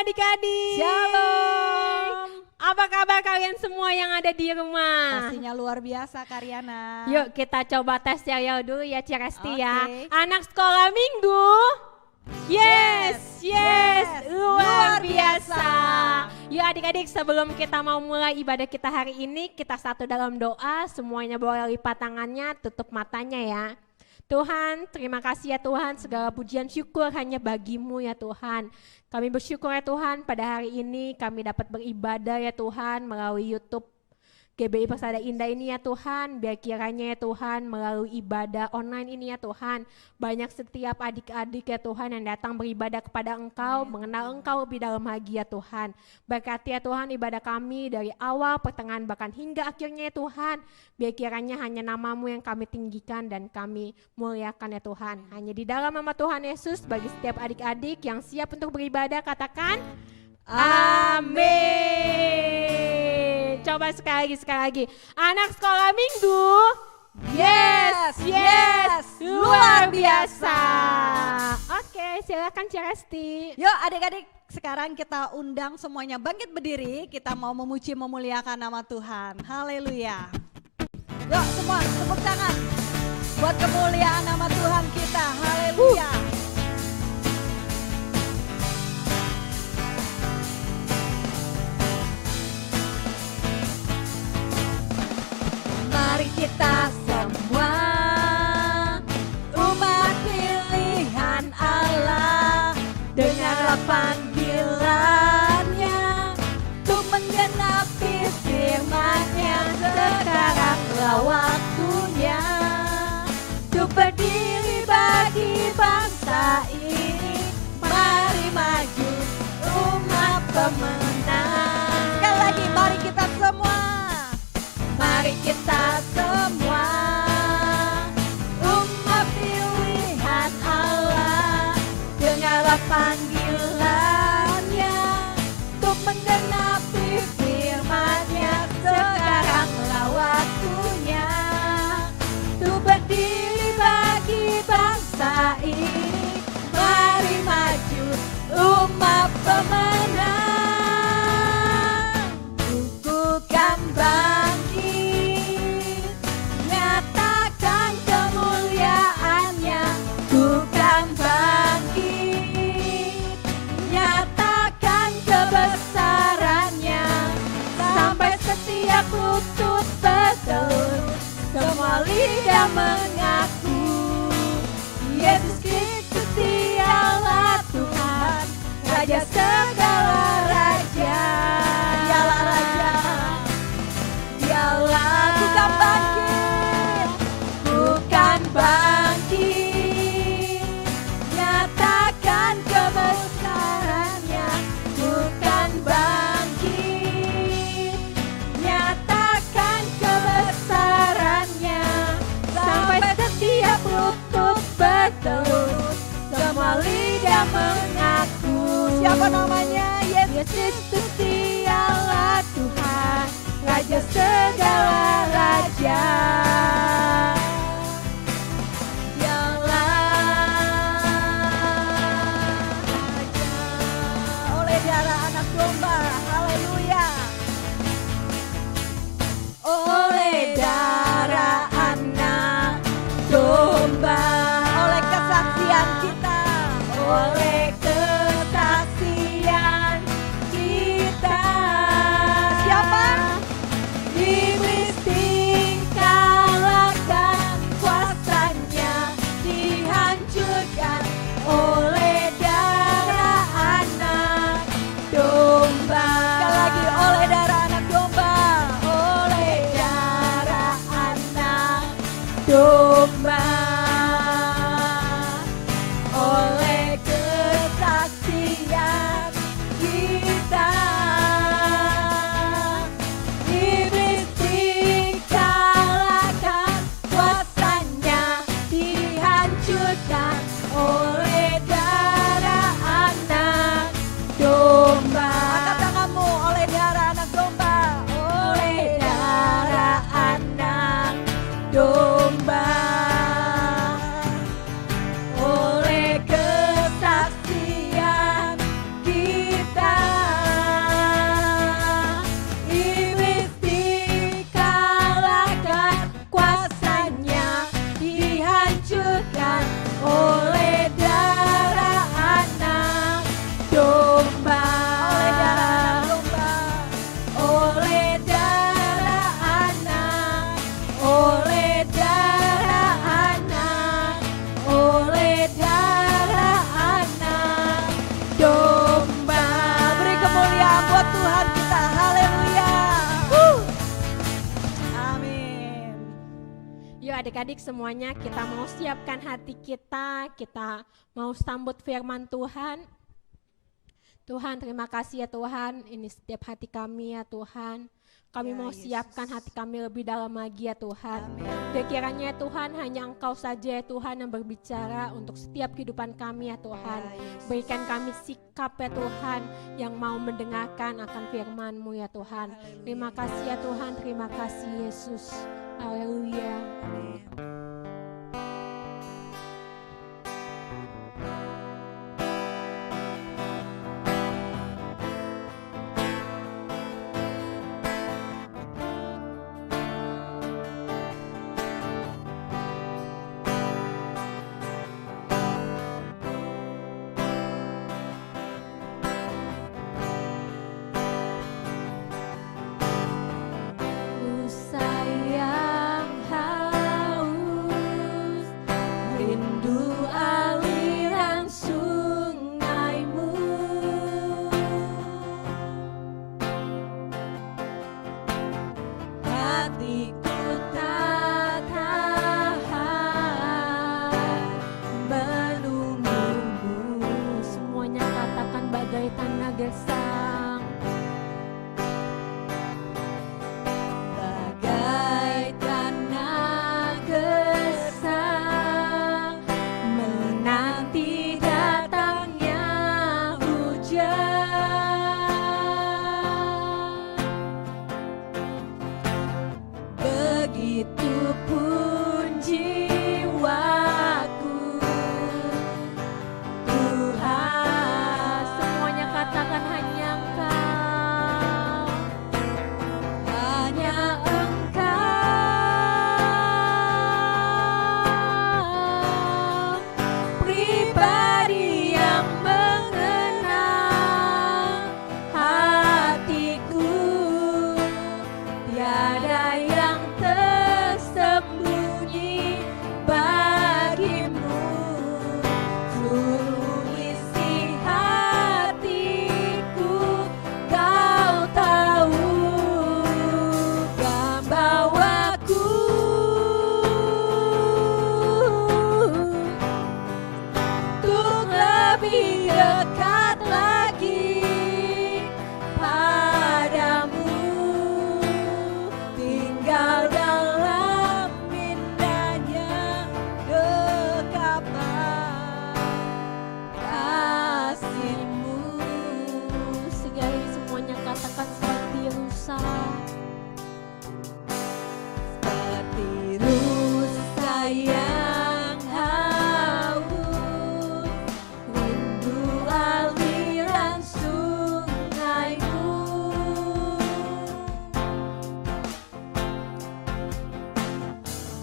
adik-adik. Shalom. Apa kabar kalian semua yang ada di rumah? Pastinya luar biasa Karyana. Yuk kita coba tes serial dulu ya Ciresti ya. Oke. Anak sekolah minggu. Yes, luar biasa. Yuk adik-adik sebelum kita mau mulai ibadah kita hari ini, kita satu dalam doa, semuanya boleh lipat tangannya, tutup matanya ya. Tuhan, terima kasih ya Tuhan, segala pujian syukur hanya bagimu ya Tuhan. Kami bersyukur ya Tuhan, pada hari ini kami dapat beribadah ya Tuhan melalui YouTube GBI Persada Indah ini ya Tuhan. Biar kiranya ya Tuhan melalui ibadah online ini ya Tuhan, banyak setiap adik-adik ya Tuhan yang datang beribadah kepada Engkau, mengenal Engkau lebih dalam lagi ya Tuhan. Berkati ya Tuhan ibadah kami dari awal, pertengahan, bahkan hingga akhirnya ya Tuhan. Biar kiranya hanya nama-Mu yang kami tinggikan dan kami muliakan ya Tuhan. Hanya di dalam nama Tuhan Yesus, bagi setiap adik-adik yang siap untuk beribadah, katakan amin. Coba sekali lagi. Anak sekolah minggu. Yes, luar biasa. Oke, silakan Ciresti. Yuk adik-adik, sekarang kita undang semuanya bangkit berdiri. Kita mau memuji memuliakan nama Tuhan. Haleluya. Yuk semua tepuk tangan buat kemuliaan nama Tuhan kita. Haleluya. Mari kita semua umat pilihan Allah, dengarlah panggilannya untuk menggenapi firman-Nya. Sekaranglah waktunya untuk berdiri bagi bangsa ini. Mari maju umat pemenang. Sekali lagi mari kita semua. Mari kita semua umat pilihan Allah, dengarlah panggilannya untuk menggenapi firman-Nya. Sekaranglah waktunya untuk berdiri bagi bangsa ini. Mari maju umat pemenang. Kukuhkan bangkit, nyatakan kemuliaan-Nya. Kukuhkan bangkit, nyatakan kebesaran-Nya. Sampai setiap lutut bertelur, semua lidah mengaku Yesus Kristus dialah Tuhan, Raja segala raja. Dialah Raja, dialah. Bukan bangkit, bukan bangkit, nyatakan kebesaran-Nya. Bukan bangkit, nyatakan kebesaran-Nya. Sampai setiap lutut bertelur, semua lidah mengaku. Siapa namanya? Yesus Kristus dialah Tuhan, Raja segala raja. Dialah Raja. Oleh darah anak domba, haleluya. Oleh darah anak domba, oleh kesaksian kita, oleh kesaksian kita. Siapa? Iblis dikalahkan, kuasanya dihancurkan oleh darah anak domba. Sekali lagi, oleh darah anak domba, oleh darah anak domba, oleh kesaksian kita. Iblis dikalahkan, kuasanya dihancurkan oleh darah anak domba. Angkat tanganmu, oleh darah anak domba, oleh darah anak domba. Yuk adik-adik semuanya kita mau siapkan hati kita mau sambut firman Tuhan. Tuhan terima kasih ya Tuhan, ini setiap hati kami ya Tuhan. Kami Ya, mau Yesus. siapkan hati kami lebih dalam lagi ya Tuhan. Amin. Dan kiranya Tuhan hanya Engkau saja ya Tuhan yang berbicara untuk setiap kehidupan kami ya Tuhan. Ya, Yesus. Berikan kami sikap ya Tuhan yang mau mendengarkan akan firman-Mu ya Tuhan. Haleluya. Terima kasih ya Tuhan, terima kasih Yesus. Haleluya. Amin. Ku sayang haus, rindu aliran sungai-Mu. Hatiku tak tahan menunggu-Mu. Semuanya katakan bagai tanah gesang. Bagai tanah gesang menanti datangnya hujan. Begitupun jiwaku, Tuhan. Semuanya katakan hanya Engkau. Hanya Engkau, pribadi yang mengenal hatiku. Tiada yang tersembunyi bagimu. Seluruh isi hatiku Kau tahu. Bawaku untuk lebih dekat lagi padamu, tinggal dalam indahnya dekapan kasih-Mu. Segala semuanya katakan seperti rusa. Seperti rusa yang haus, rindu aliran sungai-Mu.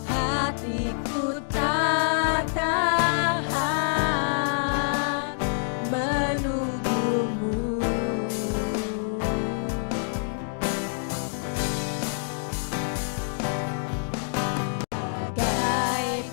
Hatiku tak tahan menunggu-Mu. Bagai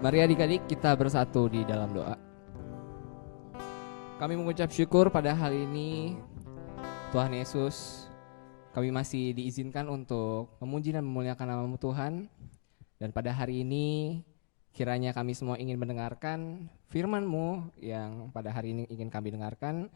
Mari adik-adik kita bersatu di dalam doa. Kami mengucap syukur pada hari ini Tuhan Yesus, kami masih diizinkan untuk memuji dan memuliakan nama-Mu Tuhan. Dan pada hari ini kiranya kami semua ingin mendengarkan firman-Mu yang pada hari ini ingin kami dengarkan.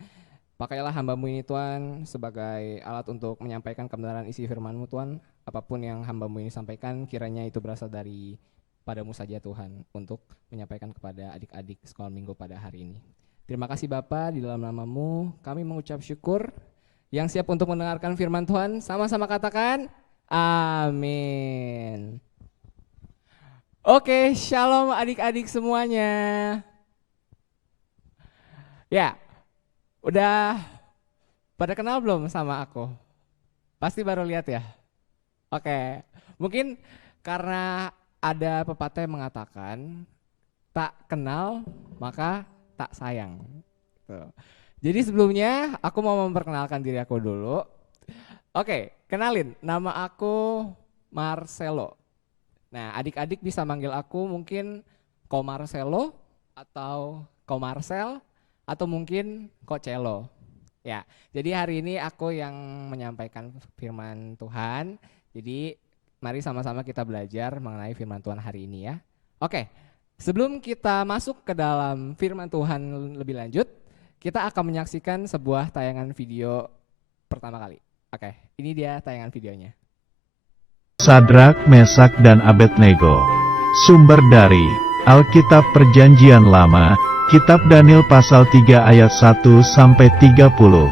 Pakailah hamba-Mu ini Tuhan sebagai alat untuk menyampaikan kebenaran isi firman-Mu Tuhan. Apapun yang hamba-Mu ini sampaikan kiranya itu berasal dari Padamu saja Tuhan untuk menyampaikan kepada adik-adik sekolah minggu pada hari ini. Terima kasih Bapa, di dalam nama-Mu kami mengucap syukur. Yang siap untuk mendengarkan firman Tuhan sama-sama katakan amin. Oke, shalom adik-adik semuanya. Ya, udah pada kenal belum sama aku? Pasti baru lihat ya? Oke, mungkin karena ada pepatah yang mengatakan tak kenal maka tak sayang. Tuh. Jadi sebelumnya aku mau memperkenalkan diri aku dulu. Oke, kenalin, nama aku Marcelo. Nah, adik-adik bisa manggil aku mungkin Ko Marcelo atau Ko Marcel atau mungkin Ko Celo. Ya, jadi hari ini aku yang menyampaikan firman Tuhan. Jadi mari sama-sama kita belajar mengenai firman Tuhan hari ini ya. Oke, sebelum kita masuk ke dalam firman Tuhan lebih lanjut, kita akan menyaksikan sebuah tayangan video pertama kali. Oke, ini dia tayangan videonya. Sadrak, Mesak, dan Abednego. Sumber dari Alkitab Perjanjian Lama, Kitab Daniel pasal 3 ayat 1-30.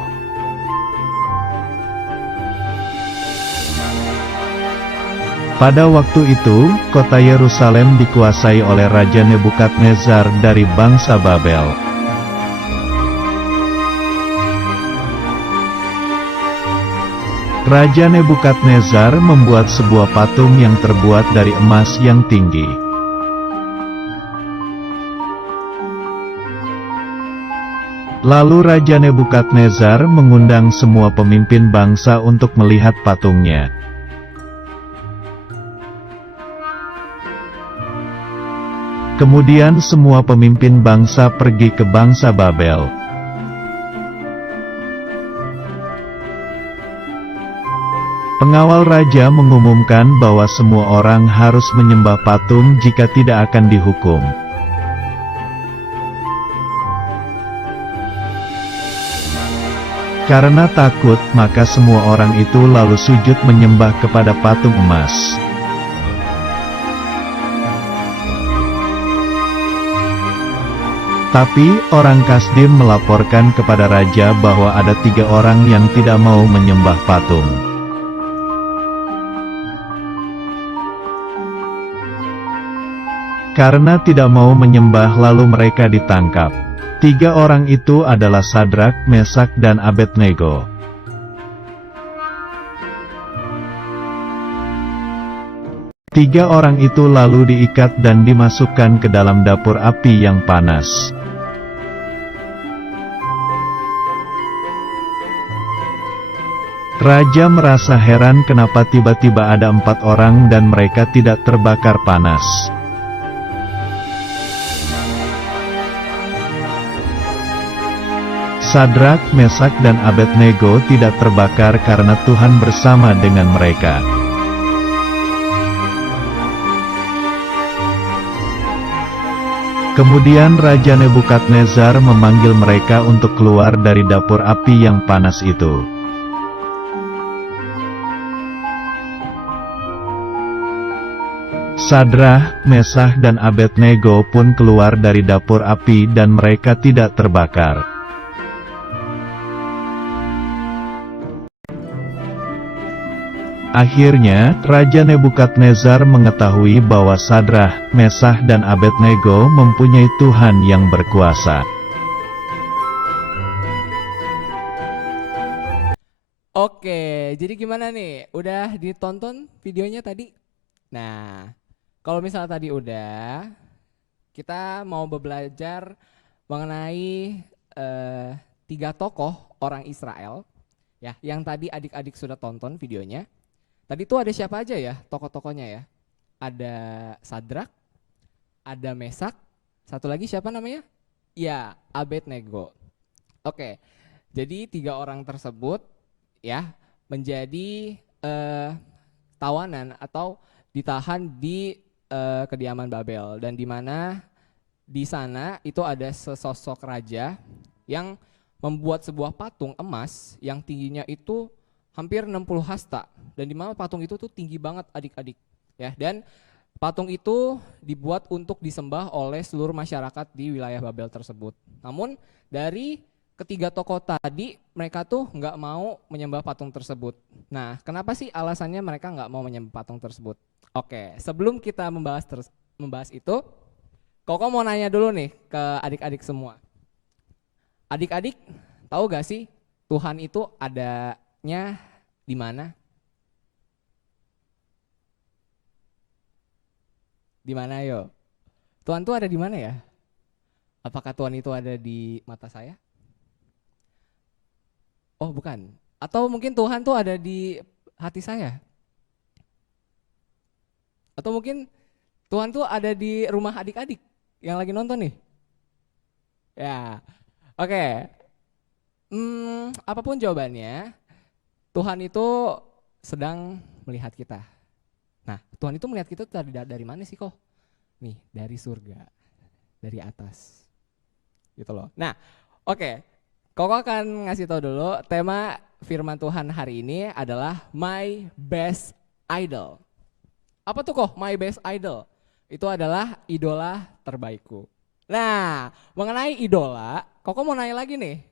Pada waktu itu, kota Yerusalem dikuasai oleh Raja Nebukadnezar dari bangsa Babel. Raja Nebukadnezar membuat sebuah patung yang terbuat dari emas yang tinggi. Lalu Raja Nebukadnezar mengundang semua pemimpin bangsa untuk melihat patungnya. Kemudian semua pemimpin bangsa pergi ke bangsa Babel. Pengawal raja mengumumkan bahwa semua orang harus menyembah patung, jika tidak akan dihukum. Karena takut, maka semua orang itu lalu sujud menyembah kepada patung emas. Tapi, orang Kasdim melaporkan kepada raja bahwa ada 3 orang yang tidak mau menyembah patung. Karena tidak mau menyembah lalu mereka ditangkap. 3 orang itu adalah Sadrak, Mesak, dan Abednego. Tiga orang itu lalu diikat dan dimasukkan ke dalam dapur api yang panas. Raja merasa heran kenapa tiba-tiba ada 4 orang dan mereka tidak terbakar panas. Sadrak, Mesak, dan Abednego tidak terbakar karena Tuhan bersama dengan mereka. Kemudian Raja Nebukadnezar memanggil mereka untuk keluar dari dapur api yang panas itu. Sadrak, Mesak, dan Abednego pun keluar dari dapur api dan mereka tidak terbakar. Akhirnya, Raja Nebukadnezar mengetahui bahwa Sadrak, Mesak, dan Abednego mempunyai Tuhan yang berkuasa. Oke, jadi gimana nih? Udah ditonton videonya tadi? Nah, kalau misalnya tadi udah, kita mau belajar mengenai 3 tokoh orang Israel, ya, yang tadi adik-adik sudah tonton videonya. Tadi tuh ada siapa aja ya tokoh-tokohnya ya? Ada Sadrak, ada Mesak, satu lagi siapa namanya? Ya, Abednego. Oke, jadi 3 orang tersebut ya menjadi tawanan atau ditahan di kediaman Babel, dan di mana di sana itu ada sesosok raja yang membuat sebuah patung emas yang tingginya itu hampir 60 hasta, dan di mana patung itu tuh tinggi banget adik-adik ya, dan patung itu dibuat untuk disembah oleh seluruh masyarakat di wilayah Babel tersebut. Namun dari ketiga tokoh tadi mereka tuh nggak mau menyembah patung tersebut. Nah, kenapa sih alasannya mereka nggak mau menyembah patung tersebut? Oke, sebelum kita membahas itu, Koko mau nanya dulu nih ke adik-adik semua. Adik-adik tahu gak sih Tuhan itu adanya di mana? Di mana yo? Tuhan tuh ada di mana ya? Apakah Tuhan itu ada di mata saya? Oh bukan. Atau mungkin Tuhan tuh ada di hati saya? Atau mungkin Tuhan tuh ada di rumah adik-adik yang lagi nonton nih? Ya, oke. Apapun jawabannya, Tuhan itu sedang melihat kita. Nah, Tuhan itu melihat kita dari mana sih kok? Nih, dari surga, dari atas, gitu loh. Nah, oke. Koko akan ngasih tahu dulu tema firman Tuhan hari ini adalah My Best Idol. Apa tuh kok My Best Idol? Itu adalah idola terbaikku. Nah, mengenai idola, Koko mau nanya lagi nih.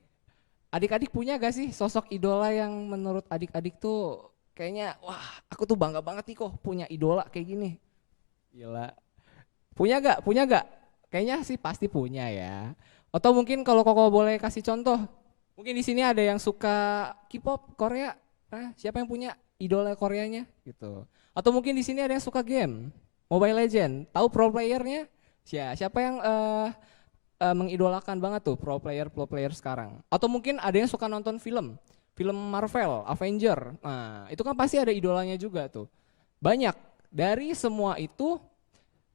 Adik-adik punya gak sih sosok idola yang menurut adik-adik tuh kayaknya wah aku tuh bangga banget nih kok punya idola kayak gini. Gila. Punya gak? Punya gak? Kayaknya sih pasti punya ya. Atau mungkin kalau Koko boleh kasih contoh, mungkin di sini ada yang suka K-pop Korea. Nah, siapa yang punya idola Koreanya gitu? Atau mungkin di sini ada yang suka game Mobile Legend. Tahu pro playernya? Siapa yang mengidolakan banget tuh pro player sekarang? Atau mungkin ada yang suka nonton film Marvel, Avenger. Nah, itu kan pasti ada idolanya juga tuh. Banyak. Dari semua itu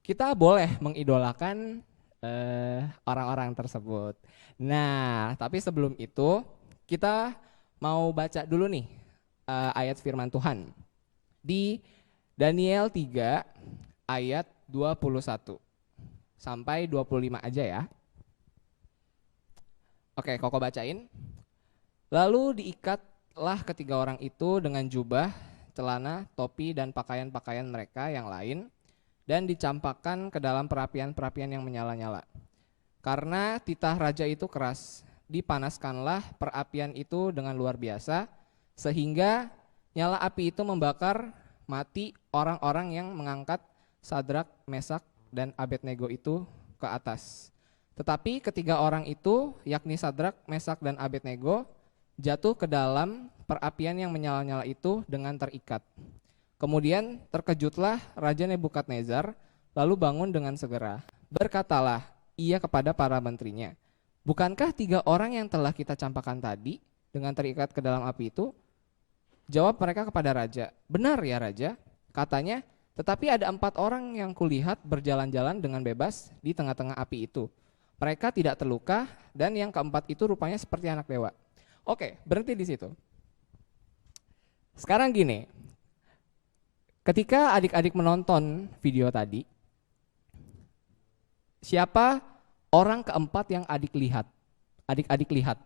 kita boleh mengidolakan orang-orang tersebut. Nah, tapi sebelum itu kita mau baca dulu nih ayat firman Tuhan di Daniel 3 ayat 21 sampai 25 aja ya. Oke, Koko bacain. Lalu diikatlah ketiga orang itu dengan jubah, celana, topi, dan pakaian-pakaian mereka yang lain, dan dicampakkan ke dalam perapian-perapian yang menyala-nyala. Karena titah raja itu keras, dipanaskanlah perapian itu dengan luar biasa, sehingga nyala api itu membakar mati orang-orang yang mengangkat Sadrak, Mesak, dan Abednego itu ke atas. Tetapi ketiga orang itu, yakni Sadrak, Mesak, dan Abednego, jatuh ke dalam perapian yang menyala-nyala itu dengan terikat. Kemudian terkejutlah Raja Nebukadnezar, lalu bangun dengan segera. Berkatalah ia kepada para menterinya, bukankah 3 orang yang telah kita campakkan tadi dengan terikat ke dalam api itu? Jawab mereka kepada raja, benar ya raja, katanya, tetapi ada 4 orang yang kulihat berjalan-jalan dengan bebas di tengah-tengah api itu. Mereka tidak terluka, dan yang keempat itu rupanya seperti anak dewa. Oke, berhenti di situ. Sekarang gini, ketika adik-adik menonton video tadi, siapa orang keempat yang adik-adik lihat?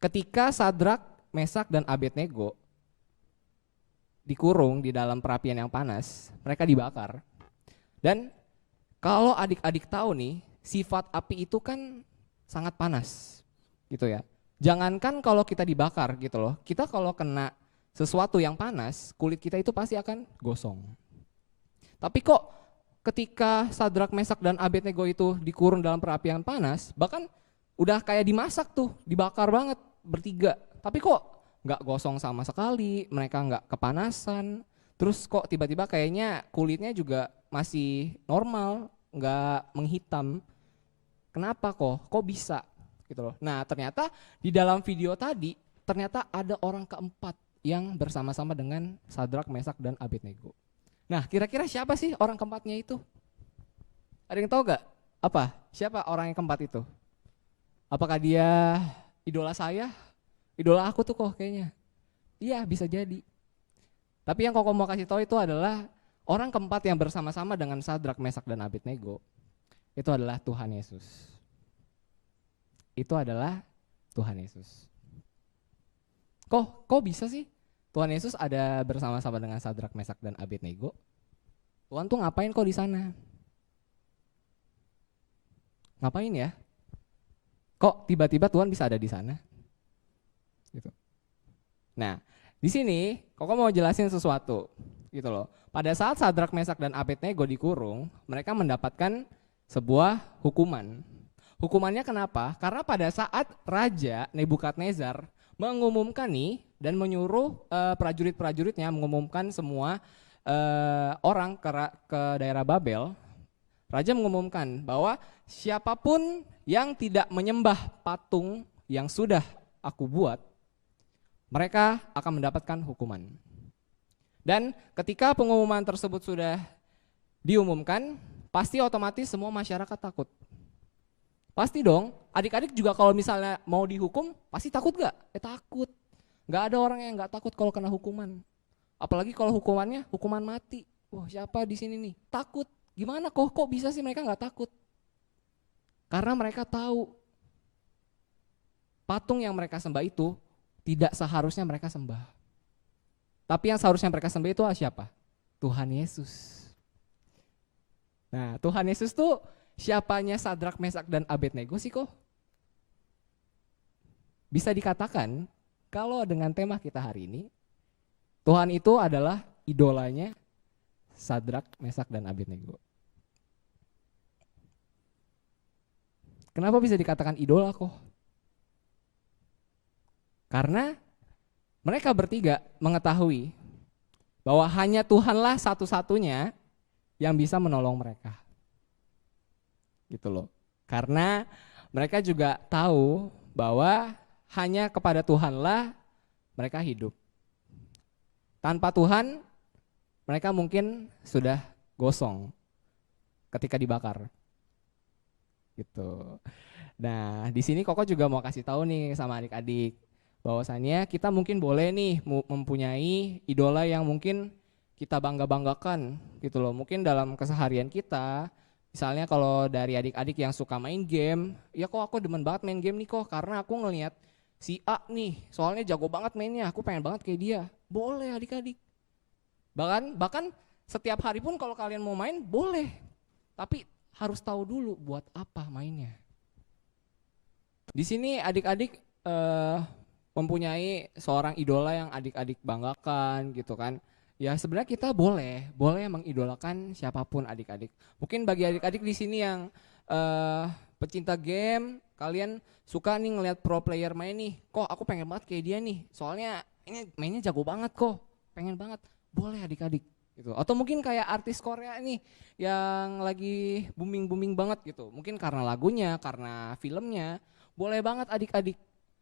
Ketika Sadrak, Mesak, dan Abednego dikurung di dalam perapian yang panas, mereka dibakar. Dan kalau adik-adik tahu nih, sifat api itu kan sangat panas gitu ya. Jangankan kalau kita dibakar gitu loh, kita kalau kena sesuatu yang panas, kulit kita itu pasti akan gosong. Tapi kok ketika Sadrak, Mesak, dan Abednego itu dikurung dalam perapian panas, bahkan udah kayak dimasak tuh, dibakar banget bertiga. Tapi kok nggak gosong sama sekali, mereka nggak kepanasan. Terus kok tiba-tiba kayaknya kulitnya juga masih normal, nggak menghitam. Kenapa kok? Kok bisa? Gitu loh. Nah ternyata di dalam video tadi, ternyata ada orang keempat yang bersama-sama dengan Sadrak, Mesak, dan Abednego. Nah kira-kira siapa sih orang keempatnya itu? Ada yang tahu gak? Apa? Siapa orang yang keempat itu? Apakah dia idola saya? Idola aku tuh kok kayaknya. Iya, bisa jadi. Tapi yang Koko mau kasih tahu itu adalah orang keempat yang bersama-sama dengan Sadrak, Mesak, dan Abednego itu adalah Tuhan Yesus. Itu adalah Tuhan Yesus. Kok bisa sih Tuhan Yesus ada bersama-sama dengan Sadrak, Mesak, dan Abednego? Tuhan tuh ngapain kok di sana? Ngapain ya? Kok tiba-tiba Tuhan bisa ada di sana? Gitu. Nah, di sini Koko mau jelasin sesuatu, gitu loh. Pada saat Sadrak, Mesak, dan Abednego dikurung, mereka mendapatkan sebuah hukuman. Hukumannya kenapa? Karena pada saat Raja Nebukadnezar mengumumkan nih dan menyuruh prajurit-prajuritnya mengumumkan semua orang ke daerah Babel, Raja mengumumkan bahwa siapapun yang tidak menyembah patung yang sudah aku buat, mereka akan mendapatkan hukuman. Dan ketika pengumuman tersebut sudah diumumkan, pasti otomatis semua masyarakat takut. Pasti dong, adik-adik juga kalau misalnya mau dihukum, pasti takut gak? Takut. Gak ada orang yang gak takut kalau kena hukuman. Apalagi kalau hukumannya hukuman mati. Wah, siapa di sini nih? Takut. Gimana kok bisa sih mereka gak takut? Karena mereka tahu patung yang mereka sembah itu tidak seharusnya mereka sembah. Tapi yang seharusnya mereka sembah itu siapa? Tuhan Yesus. Nah, Tuhan Yesus tuh siapanya Sadrak, Mesak, dan Abednego sih kok? Bisa dikatakan kalau dengan tema kita hari ini, Tuhan itu adalah idolanya Sadrak, Mesak, dan Abednego. Kenapa bisa dikatakan idola kok? Karena mereka bertiga mengetahui bahwa hanya Tuhanlah satu-satunya yang bisa menolong mereka. Gitu loh. Karena mereka juga tahu bahwa hanya kepada Tuhanlah mereka hidup. Tanpa Tuhan mereka mungkin sudah gosong ketika dibakar. Gitu. Nah, di sini Koko juga mau kasih tahu nih sama adik-adik bahwasannya kita mungkin boleh nih mempunyai idola yang mungkin kita bangga-banggakan gitu loh. Mungkin dalam keseharian kita, misalnya kalau dari adik-adik yang suka main game, ya kok aku demen banget main game nih kok karena aku ngelihat si A nih, soalnya jago banget mainnya, aku pengen banget kayak dia. Boleh adik-adik. Bahkan setiap hari pun kalau kalian mau main boleh. Tapi harus tahu dulu buat apa mainnya. Di sini adik-adik mempunyai seorang idola yang adik-adik banggakan gitu kan. Ya sebenarnya kita boleh mengidolakan siapapun adik-adik. Mungkin bagi adik-adik di sini yang pecinta game, kalian suka nih ngelihat pro player main nih. Kok aku pengen banget kayak dia nih. Soalnya ini mainnya jago banget kok. Pengen banget. Boleh adik-adik gitu. Atau mungkin kayak artis Korea nih yang lagi booming banget gitu. Mungkin karena lagunya, karena filmnya. Boleh banget adik-adik.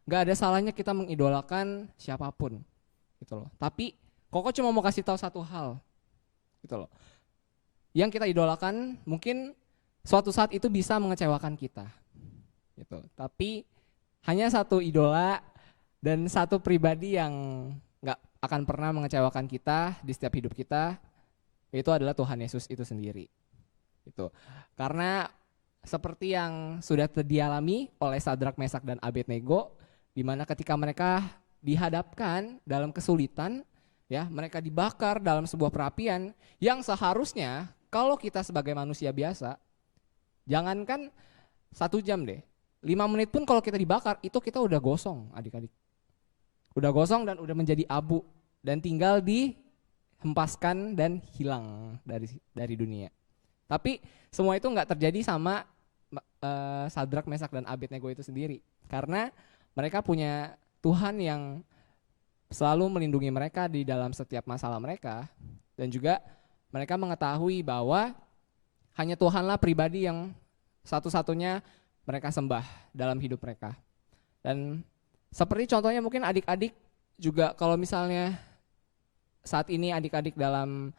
Gak ada salahnya kita mengidolakan siapapun gitu loh. Tapi Koko cuma mau kasih tahu satu hal gitu loh. Yang kita idolakan mungkin suatu saat itu bisa mengecewakan kita gitu. Tapi hanya satu idola dan satu pribadi yang gak akan pernah mengecewakan kita di setiap hidup kita, itu adalah Tuhan Yesus itu sendiri gitu. Karena seperti yang sudah dialami oleh Sadrak, Mesak, dan Abednego, di mana ketika mereka dihadapkan dalam kesulitan, ya mereka dibakar dalam sebuah perapian yang seharusnya kalau kita sebagai manusia biasa, jangankan 1 jam deh, 5 menit pun kalau kita dibakar itu kita udah gosong adik-adik. Udah gosong dan udah menjadi abu dan tinggal dihempaskan dan hilang dari dunia. Tapi semua itu nggak terjadi sama Sadrak, Mesak, dan Abednego itu sendiri. Karena mereka punya Tuhan yang selalu melindungi mereka di dalam setiap masalah mereka. Dan juga mereka mengetahui bahwa hanya Tuhanlah pribadi yang satu-satunya mereka sembah dalam hidup mereka. Dan seperti contohnya mungkin adik-adik juga kalau misalnya saat ini adik-adik dalam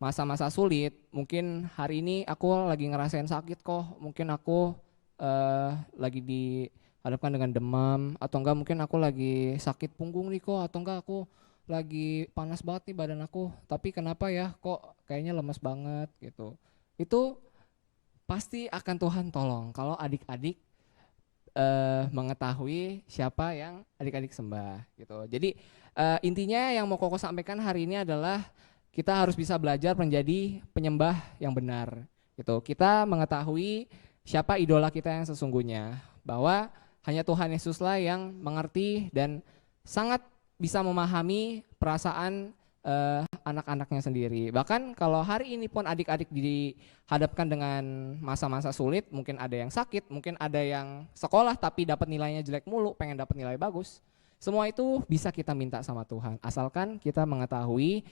masa-masa sulit, mungkin hari ini aku lagi ngerasain sakit kok, mungkin aku lagi dihadapkan dengan demam, atau enggak mungkin aku lagi sakit punggung nih kok, atau enggak aku lagi panas banget nih badan aku, tapi kenapa ya kok kayaknya lemes banget gitu. Itu pasti akan Tuhan tolong kalau adik-adik mengetahui siapa yang adik-adik sembah gitu. Jadi intinya yang mau Koko sampaikan hari ini adalah kita harus bisa belajar menjadi penyembah yang benar gitu. Kita mengetahui siapa idola kita yang sesungguhnya, bahwa hanya Tuhan Yesuslah yang mengerti dan sangat bisa memahami perasaan anak-anaknya sendiri. Bahkan kalau hari ini pun adik-adik dihadapkan dengan masa-masa sulit, mungkin ada yang sakit, mungkin ada yang sekolah tapi dapat nilainya jelek mulu, pengen dapat nilai bagus. Semua itu bisa kita minta sama Tuhan, asalkan kita mengetahui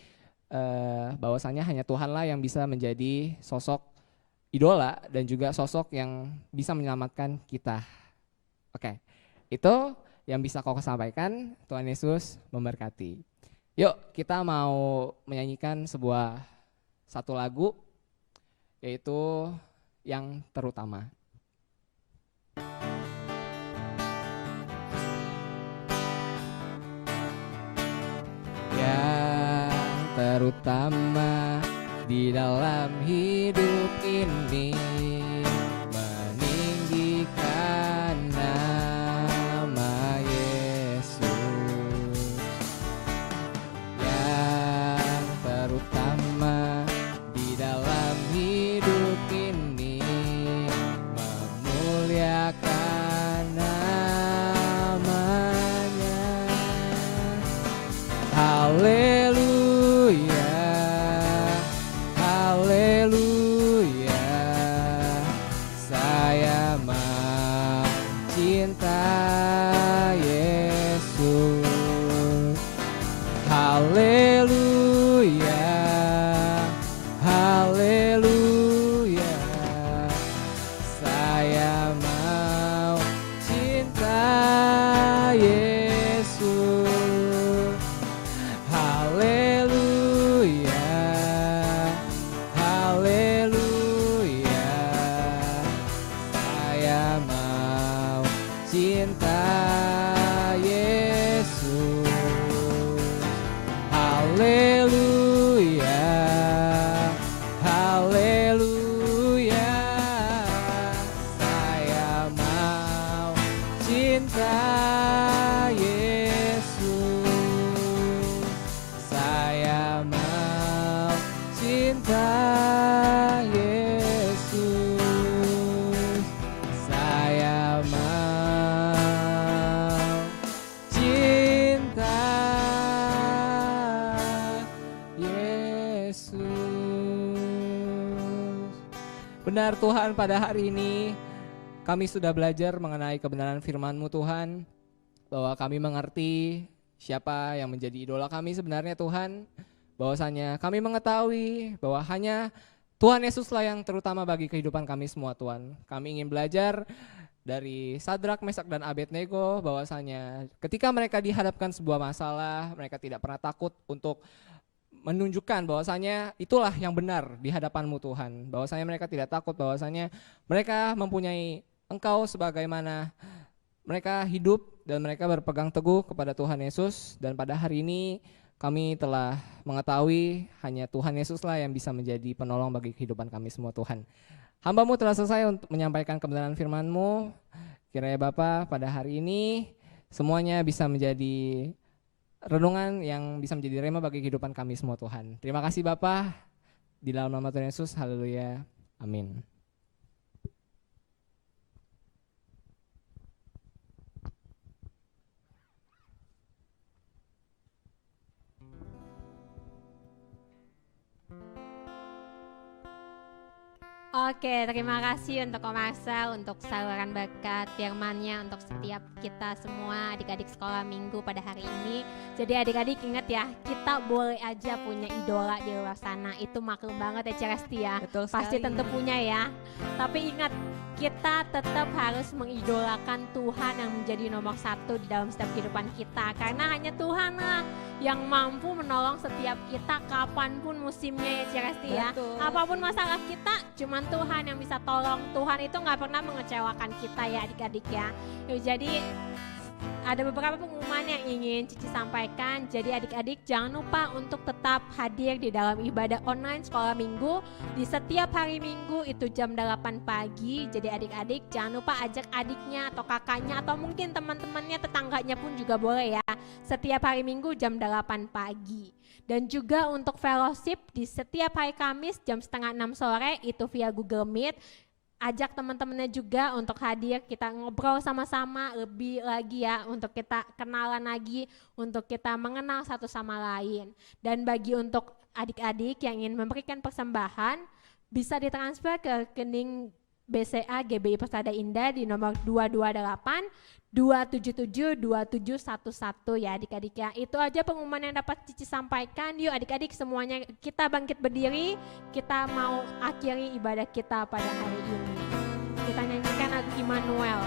bahwasanya hanya Tuhanlah yang bisa menjadi sosok idola dan juga sosok yang bisa menyelamatkan kita. Oke, itu yang bisa Koko sampaikan. Tuhan Yesus memberkati. Yuk kita mau menyanyikan satu lagu, yaitu Yang Terutama. Yang terutama di dalam hidup ini, meninggikan nama Yesus. Yang terutama di dalam hidup ini, memuliakan namanya. Haleluya, haleluya, saya mencinta Yesus. Haleluya, haleluya, saya mau cinta Yesus. Haleluya, haleluya, saya mau cinta Yesus. Haleluya, haleluya, saya mau cinta Yesus. Saya mau cinta Yesus. Saya mau cinta Yesus. Benar Tuhan, pada hari ini kami sudah belajar mengenai kebenaran firman-Mu Tuhan, bahwa kami mengerti siapa yang menjadi idola kami sebenarnya Tuhan, bahwasanya kami mengetahui bahwa hanya Tuhan Yesuslah yang terutama bagi kehidupan kami semua Tuhan. Kami ingin belajar dari Sadrak, Mesak, dan Abednego, bahwasanya ketika mereka dihadapkan sebuah masalah, mereka tidak pernah takut untuk menunjukkan bahwasanya itulah yang benar di hadapan-Mu Tuhan. Bahwasanya mereka tidak takut, bahwasanya mereka mempunyai Engkau sebagaimana mereka hidup dan mereka berpegang teguh kepada Tuhan Yesus. Dan pada hari ini kami telah mengetahui hanya Tuhan Yesuslah yang bisa menjadi penolong bagi kehidupan kami semua Tuhan. Hamba-Mu telah selesai untuk menyampaikan kebenaran firman-Mu. Kiranya Bapa pada hari ini semuanya bisa menjadi renungan yang bisa menjadi rema bagi kehidupan kami semua Tuhan. Terima kasih Bapa, di dalam nama Tuhan Yesus, haleluya, amin. Oke, terima kasih untuk Om Marcel, untuk saluran berkat firman-Nya untuk setiap kita semua adik-adik sekolah minggu pada hari ini. Jadi adik-adik ingat ya, kita boleh aja punya idola di luar sana. Itu maklum banget ya Celesti ya. Betul Pasti sekali. tentu punya ya. Tapi ingat, kita tetap harus mengidolakan Tuhan yang menjadi nomor satu di dalam setiap kehidupan kita. Karena hanya Tuhan lah yang mampu menolong setiap kita kapanpun musimnya ya Ciresti ya. Betul. Apapun masalah kita, cuman Tuhan yang bisa tolong. Tuhan itu gak pernah mengecewakan kita ya adik-adik ya. Jadi ada beberapa pengumuman yang ingin Cici sampaikan. Jadi adik-adik jangan lupa untuk tetap hadir di dalam ibadah online sekolah minggu di setiap hari minggu itu jam 8 pagi. Jadi adik-adik jangan lupa ajak adiknya atau kakaknya atau mungkin teman-temannya, tetangganya pun juga boleh ya. Setiap hari minggu jam 8 pagi. Dan juga untuk fellowship di setiap hari Kamis jam 5:30 sore itu via Google Meet. Ajak teman-temannya juga untuk hadir, kita ngobrol sama-sama lebih lagi ya, untuk kita kenalan lagi, untuk kita mengenal satu sama lain. Dan bagi untuk adik-adik yang ingin memberikan persembahan, bisa ditransfer ke rekening BCA GBI Persada Indah di nomor 228 277 2711 ya adik-adik ya. Itu aja pengumuman yang dapat Cici sampaikan. Yuk adik-adik semuanya kita bangkit berdiri, kita mau akhiri ibadah kita pada hari ini. Kita nyanyikan lagu Immanuel.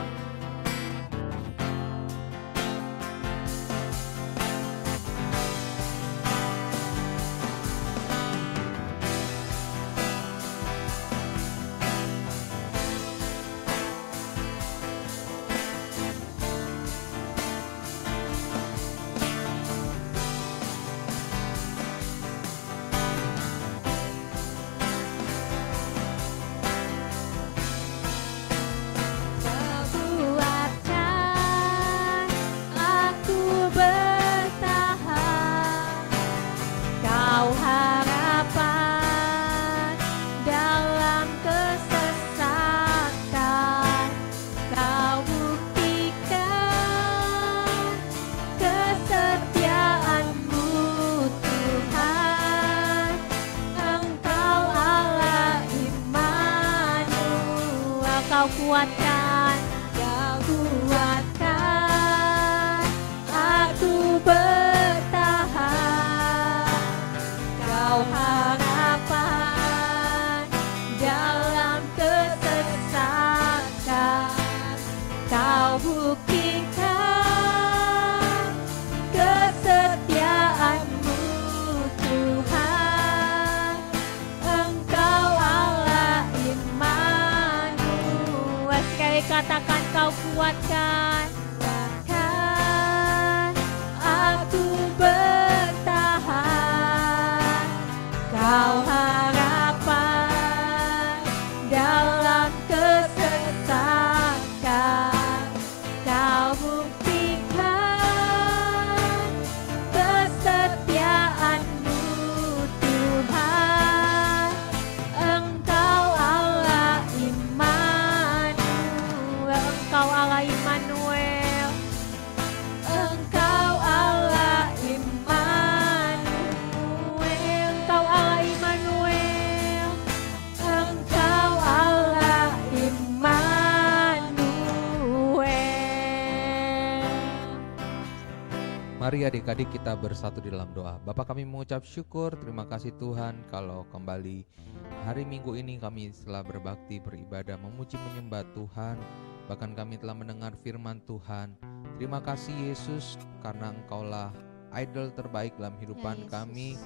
Kuatkan, Kau kuatkan, aku bertahan. Kau harapan dalam kesesakan. Kau buktikan kesetiaan-Mu Tuhan. Engkau Allah Immanuel. Sekali katakan kau kuatkan, kuatkan, aku bertahan. Kau harapan dalam kesesakan. Kau buktikan kesetiaan-Mu Tuhan. Engkau Allah Immanuel. Engkau Allah Immanuel. Engkau Allah Immanuel. Engkau Allah Immanuel. Engkau Allah Immanuel. Mari adik-adik kita bersatu di dalam doa. Bapa kami mengucap syukur, terima kasih Tuhan kalau kembali hari Minggu ini kami telah berbakti, beribadah, memuji, menyembah Tuhan. Bahkan kami telah mendengar firman Tuhan. Terima kasih Yesus karena Engkaulah idol terbaik dalam kehidupan kami.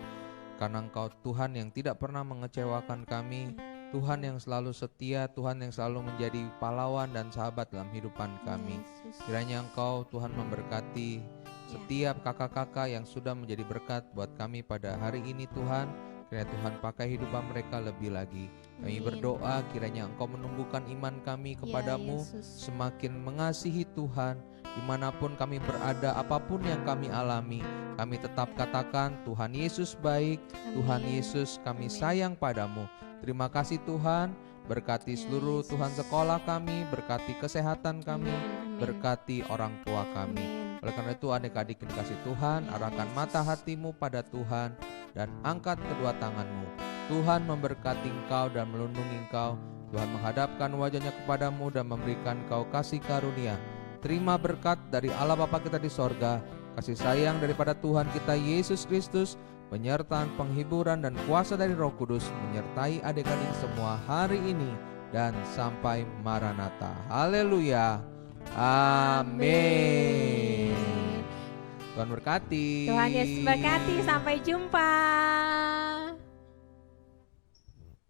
Karena Engkau Tuhan yang tidak pernah mengecewakan kami, Tuhan yang selalu setia, Tuhan yang selalu menjadi pahlawan dan sahabat dalam kehidupan kami. Kiranya Engkau Tuhan memberkati setiap kakak-kakak yang sudah menjadi berkat buat kami pada hari ini Tuhan. Kiranya Tuhan pakai kehidupan mereka lebih lagi. Kami berdoa kiranya Engkau menumbuhkan iman kami kepadamu, semakin mengasihi Tuhan. Dimanapun kami berada, apapun yang kami alami, kami tetap katakan Tuhan Yesus baik, Tuhan Yesus kami sayang padamu. Terima kasih Tuhan, berkati seluruh Tuhan sekolah kami, berkati kesehatan kami, berkati orang tua kami. Oleh karena itu adik-adik yang dikasih Tuhan, arahkan mata hatimu pada Tuhan dan angkat kedua tanganmu. Tuhan memberkati engkau dan melindungi engkau. Tuhan menghadapkan wajahnya kepadamu dan memberikan engkau kasih karunia. Terima berkat dari Allah Bapa kita di sorga, kasih sayang daripada Tuhan kita Yesus Kristus, penyertaan, penghiburan dan kuasa dari Roh Kudus menyertai adik-adik semua hari ini dan sampai Maranatha. Haleluya. Amin. Tuhan berkati. Tuhan Yesus berkati, sampai jumpa.